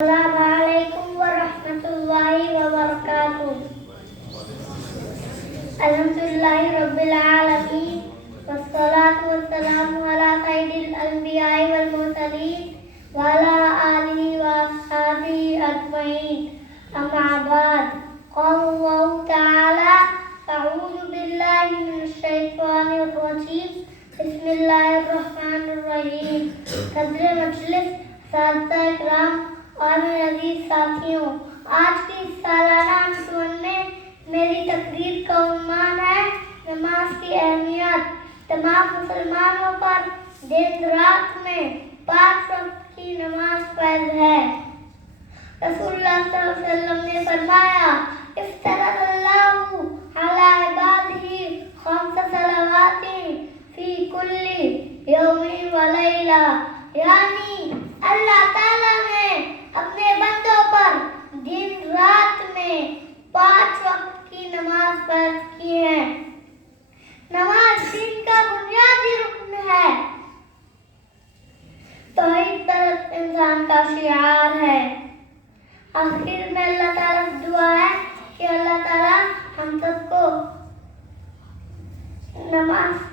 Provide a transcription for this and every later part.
السلام علیکم ورحمۃ اللہ وبرکاتہ۔ الحمدللہ رب العالمین والصلاة والسلام علی سید الانبیاء والمرسلین وعلی آلہ واصحابہ اجمعین، اما بعد، قال اللہ تعالی اعوذ باللہ من الشیطان الرجیم، بسم اللہ الرحمن الرحیم۔ صدر مجلس، اساتذہ اکرام اور میرے عزیز ساتھیوں، آج کی اس سالانہ انشمن میں میری تقریر کا عنوان ہے نماز کی اہمیت۔ تمام مسلمانوں پر دن رات میں 5 وقت کی نماز فرض ہے۔ رسول اللہ صلی اللہ علیہ وسلم نے فرمایا، افترض اللہ علی عبادہ 5 صلوات فی کل یوم و لیلہ، یعنی اللہ تعالیٰ نے اپنے بندوں پر دن رات میں 5 وقت کی نماز فرض کی ہے۔ نماز دین کا بنیادی رکن ہے، توحید پرست انسان کا شعار ہے۔ آخر میں اللہ تعالیٰ سے دعا ہے کہ اللہ تعالیٰ ہم سب کو نماز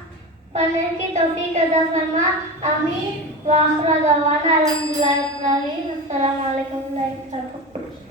پڑھنے کی توفیق عطا فرما، آمین۔ وآخر دعوانا الحمدللہ رب العالمین۔ السلام علیکم ورحمۃ اللہ وبرکاتہ۔